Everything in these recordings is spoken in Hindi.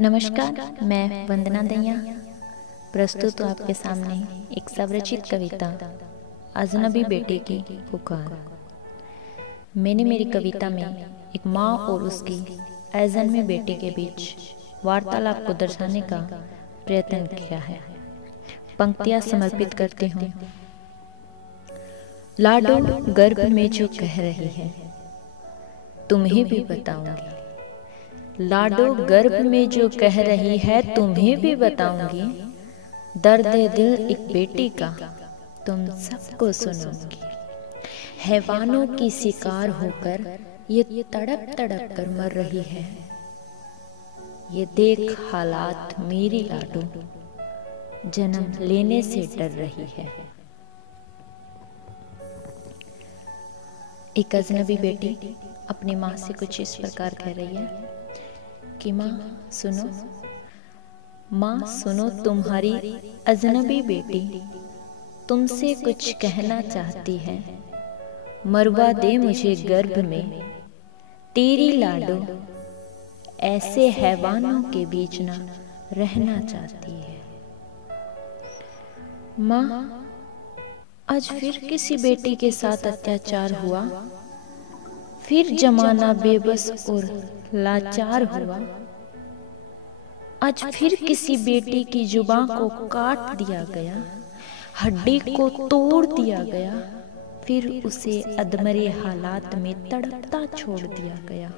नमस्कार, मैं वंदना दैया प्रस्तुत हूँ आपके सामने एक स्वरचित कविता अजनबी बेटे की पुकार। मैंने मेरी कविता में एक माँ और उसकी अजनबी बेटे के बीच वार्तालाप को दर्शाने का प्रयत्न किया है। पंक्तियाँ समर्पित करती हूँ। लाडो गर्भ में जो कह रही है तुम्हें भी बताऊंगी। लाडो गर्भ में जो कह रही है तुम्हें भी बताऊंगी। दर्द दिल एक बेटी का तुम सबको सुनाऊंगी। हैवानों की शिकार होकर ये तड़प तड़प कर मर रही है। ये देख हालात मेरी लाडो जन्म लेने से डर रही है। एक अजनबी बेटी अपनी माँ से कुछ इस प्रकार कह रही है कि माँ सुनो तुम्हारी अजनबी बेटी तुमसे कुछ कहना चाहती है। मरवा दे मुझे गर्भ में तेरी लाडो ऐसे हैवानों के बीच ना रहना चाहती है। माँ, आज फिर किसी बेटी के साथ अत्याचार हुआ। फिर जमाना बेबस और लाचार हुआ। आज फिर किसी बेटी की जुबान को काट दिया गया, हड्डी को तोड़ दिया गया, फिर उसे अधमरे हालात में तड़पता छोड़ दिया गया।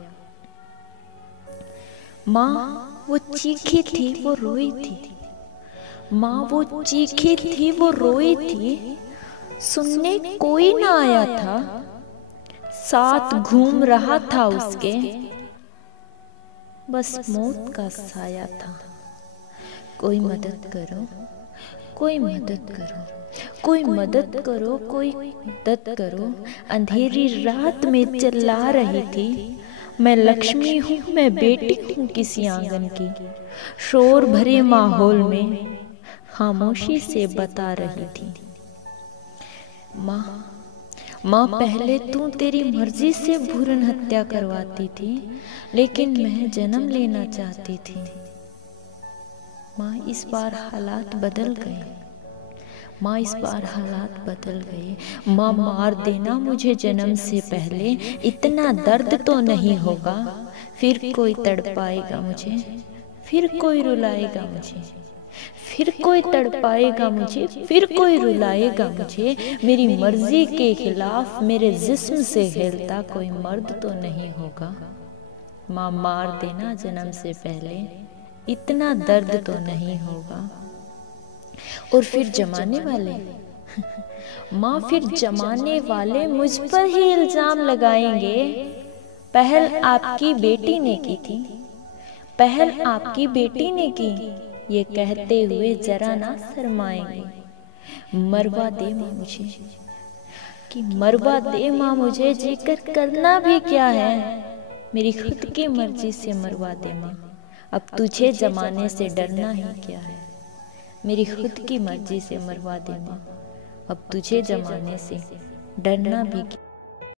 माँ वो चीखी थी, वो रोई थी। माँ वो चीखी थी, वो रोई थी। सुनने कोई ना आया था, साथ घूम रहा था उसके, बस मौत का साया था। कोई मदद करो, कोई मदद करो, कोई मदद करो, कोई मदद करो। अंधेरी रात में चिल्ला रही थी, मैं लक्ष्मी हूँ, मैं बेटी हूँ किसी आंगन की। शोर भरे माहौल में खामोशी से बता रही थी। माँ पहले तू तेरी मर्जी से भ्रूण हत्या करवाती थी, लेकिन मैं जन्म लेना चाहती थी। माँ इस बार हालात बदल गए। माँ इस बार हालात बदल गए। माँ मार देना मुझे जन्म से पहले, इतना दर्द तो नहीं होगा। फिर कोई तड़पाएगा मुझे, फिर कोई रुलाएगा मुझे, फिर कोई तड़पाएगा मुझे, फिर कोई रुलाएगा मुझे। मेरी मर्जी के खिलाफ मेरे जिस्म से हिलता कोई मर्द तो नहीं होगा। माँ मार देना जन्म से पहले, इतना दर्द तो नहीं होगा। और फिर जमाने वाले माँ फिर जमाने वाले मुझ पर ही इल्जाम लगाएंगे। पहल आपकी बेटी ने की थी, पहल आपकी बेटी ने की, ये कहते हुए जरा ना शर्माएंगे। मरवा दे माँ मुझे, कि मरवा दे माँ मुझे, जीकर करना भी क्या है। मेरी खुद की मर्जी से मरवा दे माँ, अब तुझे जमाने से डरना ही क्या है। मेरी खुद की मर्जी से मरवा दे माँ, अब तुझे जमाने से डरना भी क्या।